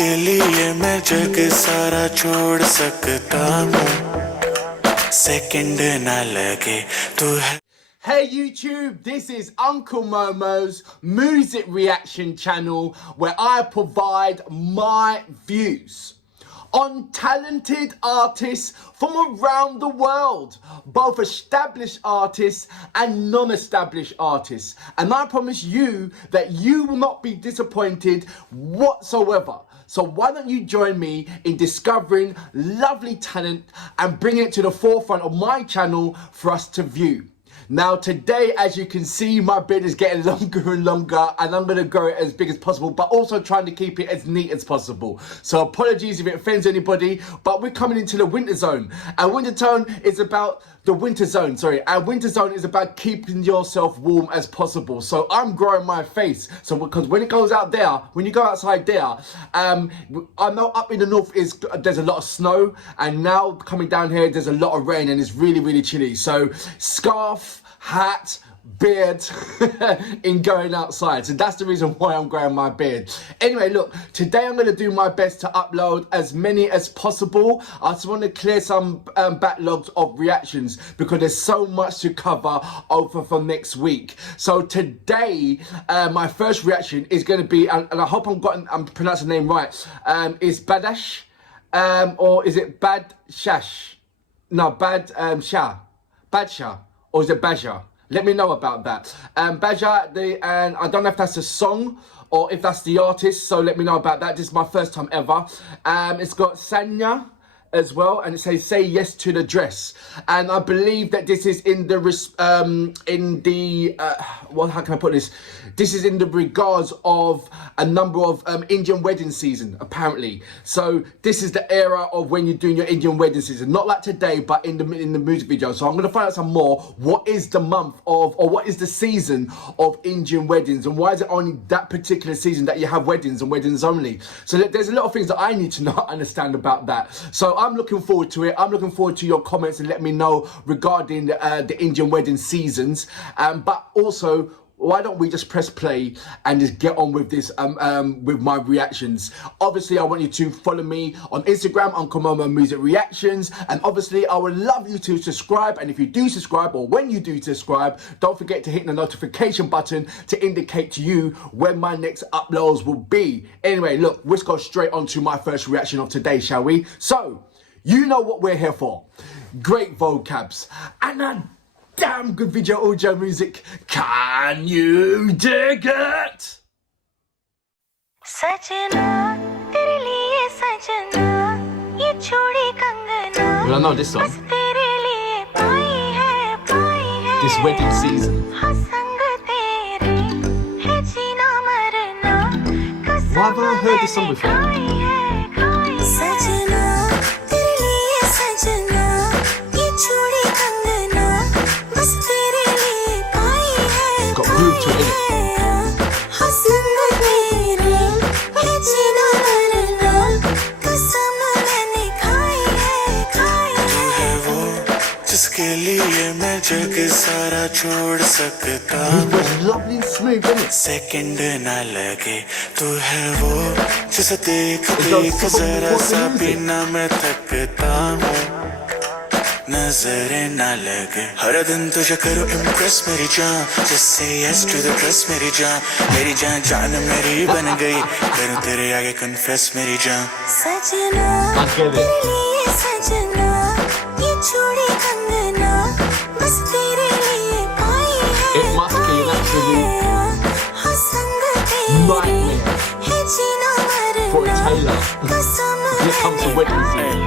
जिसके लिए मैं जग सारा छोड़ सकता हूँ सेकंड ना लगे तू है. Hey YouTube, this is Uncle Momo's music reaction channel where I provide my views on talented artists from around the world, both established artists and non-established artists. And I promise you that you will not be disappointed whatsoever. So why don't you join me in discovering lovely talent and bringing it to the forefront of my channel for us to view. Now today, as you can see, my beard is getting longer and longer and I'm going to grow it as big as possible, but also trying to keep it as neat as possible. So apologies if it offends anybody, but we're coming into the winter zone. And winter zone is about the winter zone, sorry. And winter zone is about keeping yourself warm as possible. So I'm growing my face. So because when it goes out there, when you go outside there, I know up in the north there's a lot of snow, and now coming down here, there's a lot of rain and it's really, really chilly. So scarf, hat, beard in going outside. So that's the reason why I'm growing my beard. Anyway, look, today I'm going to do my best to upload as many as possible. I just want to clear some backlogs of reactions because there's so much to cover over for next week. So today, my first reaction is going to be, and I hope I'm pronouncing the name right, is Badshah, or is it Badshah? No, Badshah. Or is it Badshah? Let me know about that. Badshah, and I don't know if that's a song or if that's the artist, so let me know about that. This is my first time ever. It's got Sajna as well, and it says "Say Yes to the Dress," and I believe that this is in the how can I put this? This is in the regards of a number of Indian wedding season, apparently. So this is the era of when you're doing your Indian wedding season, not like today, but in the music video. So I'm going to find out some more. What is the month of, or what is the season of Indian weddings, and why is it only that particular season that you have weddings and weddings only? So there's a lot of things that I need to understand about that. So I'm looking forward to it. I'm looking forward to your comments and let me know regarding the Indian wedding seasons. But also, why don't we just press play and just get on with this with my reactions. Obviously, I want you to follow me on Instagram, Uncle Momo Music Reactions, and obviously I would love you to subscribe. And if you do subscribe, or when you do subscribe, don't forget to hit the notification button to indicate to you when my next uploads will be. Anyway, look, let's go straight on to my first reaction of today, shall we? So you know what we're here for. Great vocabs and a damn good video audio music. Can you dig it? Sajna, tere liye sajna, ye chudi kangana. You don't know this song? Bas tere liye pai hai. This wedding season. Ha sang tere, hai jeena marna. Why haven't I heard this song before? Sajna, tere liye sajna, ye chudi kangana. Bas tere liye pai hai. Got groove to it, innit? Ha sang tere, hai jeena marna. Kasam maine khai hai. तू है वो जिसके लिए मैं जग सारा छोड़ सकता हूँ Lovely and smooth, isn't it? Second ना लगे तू है वो जिसे देख देख जरा सा भी ना मैं थकता हूँ नजरें ना लगे हर दिन तुझे करो इम्प्रेस मेरी जान just say yes to the dress मेरी जान जान मेरी बन गई करूँ तेरे आगे confess मेरी जान Sajna, Wankhede. tere liye sajna, ye chudi kangana. Bas tere liye pai hai. It must be an absolute Ha sang tere, nightmare hai jeena for a marna. tailor Kasam when it comes to wedding season.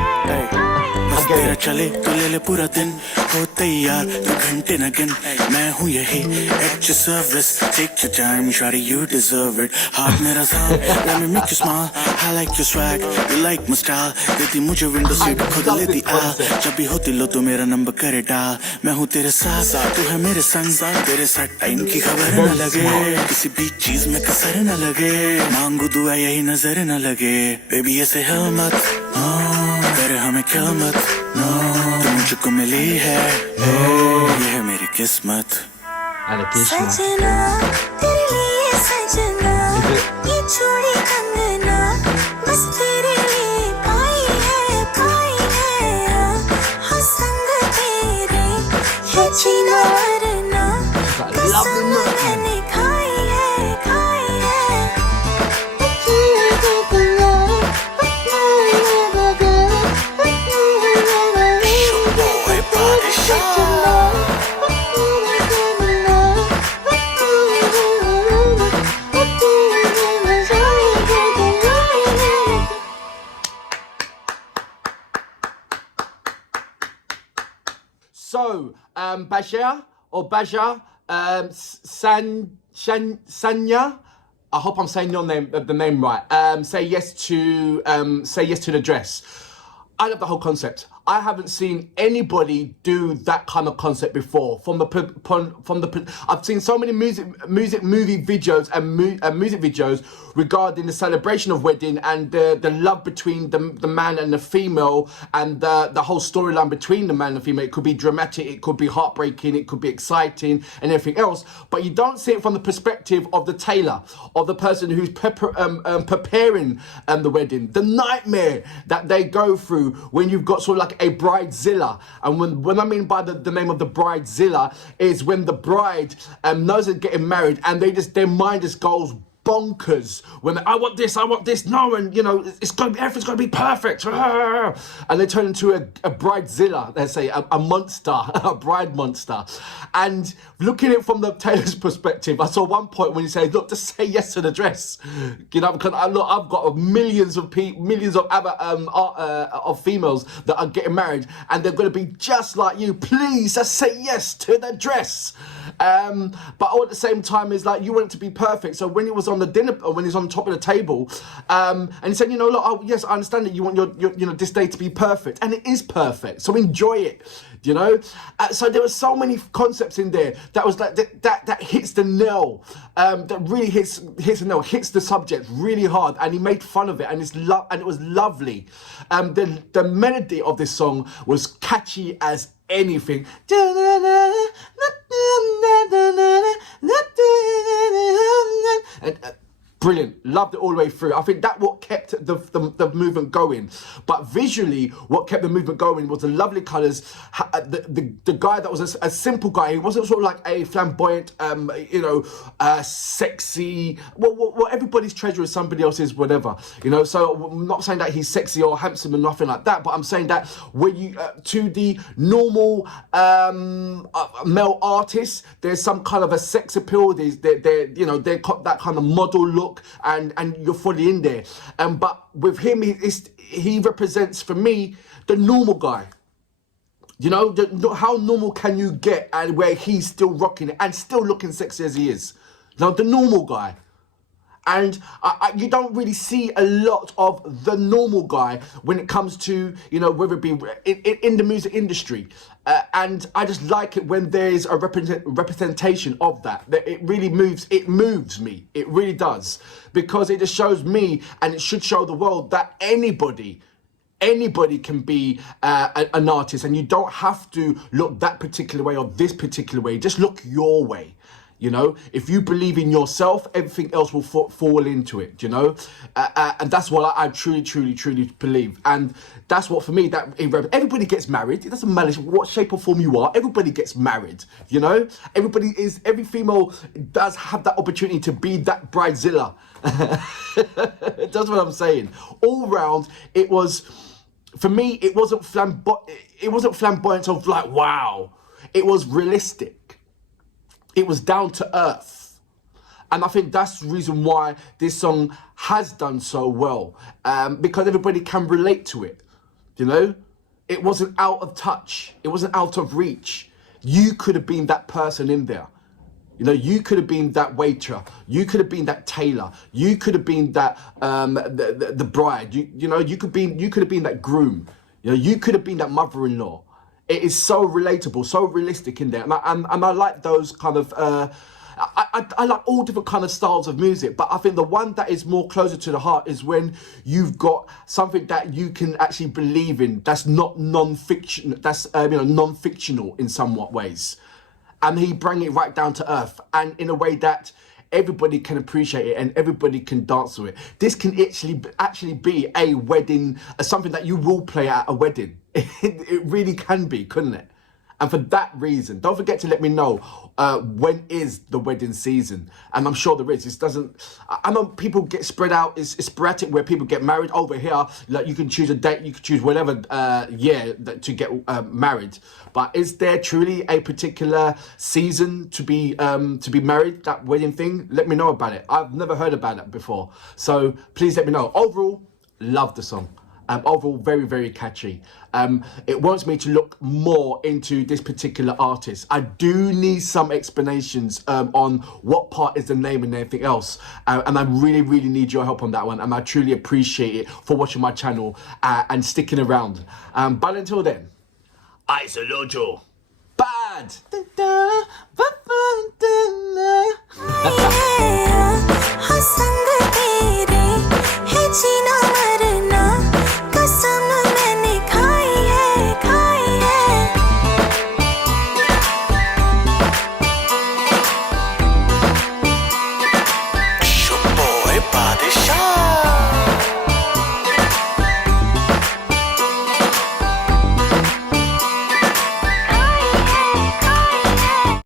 बस तेरा चले तू ले ले पूरा दिन हो तैयार तू घंटे न गिन मैं हूँ यही at your service take your time shawty you deserve it हाथ मेरा साथ let me make you smile I like your swag you like my style देती मुझे विंडो सीट खुद लेती आ जब भी होती लो तो मेरा नंबर करे डाल मैं हूँ तेरे साथ तू है मेरे संग तेरे साथ टाइम की खबर न लगे किसी भी चीज में कसर न लगे मांगू दुआ यही नजर न लगे बेबी ऐसे हिम्मत करे हमें क्या मत तू मुझको मिली है ये है मेरी किस्मत Sajna, tere liye sajna, ye chudi kangana. Bas Badshah or Badshah, Sanya. I hope I'm saying your name, the name right. Say yes to the dress. I love the whole concept. I haven't seen anybody do that kind of concept before. I've seen so many music movie videos and music videos regarding the celebration of wedding and the love between the man and the female, and the whole storyline between the man and the female. It could be dramatic, it could be heartbreaking, it could be exciting and everything else. But you don't see it from the perspective of the tailor, of the person who's preparing the wedding. The nightmare that they go through when you've got sort of like a bridezilla. And when I mean by the name of the bridezilla is when the bride knows they're getting married and their mind just goes bonkers when I want this, no, and you know, everything's gonna be perfect, and they turn into a bridezilla, let's say, a monster, a bride monster. And looking at it from the tailor's perspective, I saw one point when he said, look, just say yes to the dress, you know, because I've got millions of other of females that are getting married and they're going to be just like you. Please just say yes to the dress. But all at the same time is like, you want it to be perfect. So when it was on the dinner, or when he's on top of the table, and he said, you know, look, yes, I understand that you want your this day to be perfect, and it is perfect. So enjoy it, you know. So there were so many concepts in there that was like that hits the nail, that really hits the nail, hits the subject really hard, and he made fun of it, and it was lovely. The melody of this song was catchy as anything. And, brilliant, loved it all the way through. I think that what kept the movement going. But visually, what kept the movement going was the lovely colours. The guy that was a simple guy. He wasn't sort of like a flamboyant, sexy. Well, everybody's treasure is somebody else's whatever, you know. So I'm not saying that he's sexy or handsome and nothing like that. But I'm saying that when you to the normal male artists, there's some kind of a sex appeal. They've got that kind of model look. And you're fully in there, but with him, he represents for me the normal guy. You know, how normal can you get, and where he's still rocking it and still looking sexy as he is. Now, the normal guy. And you don't really see a lot of the normal guy when it comes to, you know, whether it be in the music industry. And I just like it when there's a representation of that it really moves me. It really does. Because it just shows me, and it should show the world, that anybody can be an artist, and you don't have to look that particular way or this particular way. Just look your way. You know, if you believe in yourself, everything else will fall into it, you know? And that's what I truly believe. And that's what, for me, that everybody gets married. It doesn't matter what shape or form you are. Everybody gets married, you know? Every female does have that opportunity to be that bridezilla. That's what I'm saying. All round, it was, for me, it wasn't flamboyant of like, wow. It was realistic. It was down to earth. And I think that's the reason why this song has done so well. Because everybody can relate to it, you know? It wasn't out of touch. It wasn't out of reach. You could have been that person in there. You know, you could have been that waiter. You could have been that tailor. You could have been that the bride. You could have been that groom. You know, you could have been that mother-in-law. It is so relatable, so realistic in there, and I like those kind of. I like all different kind of styles of music, but I think the one that is more closer to the heart is when you've got something that you can actually believe in. That's not non-fiction. That's non-fictional in somewhat ways, and he bring it right down to earth, and in a way that everybody can appreciate it and everybody can dance to it. This can actually be a wedding, something that you will play at a wedding. It really can be, couldn't it? And for that reason, don't forget to let me know when is the wedding season. And I'm sure there is. I know people get spread out. It's sporadic where people get married. Over here, like, you can choose a date, you can choose whatever year to get married. But is there truly a particular season to be married, that wedding thing? Let me know about it. I've never heard about it before. So please let me know. Overall, love the song. Overall, very, very catchy. It wants me to look more into this particular artist. I do need some explanations on what part is the name and everything else. And I really, really need your help on that one. And I truly appreciate it for watching my channel and sticking around. But until then, I salute you. Bad. Da, da,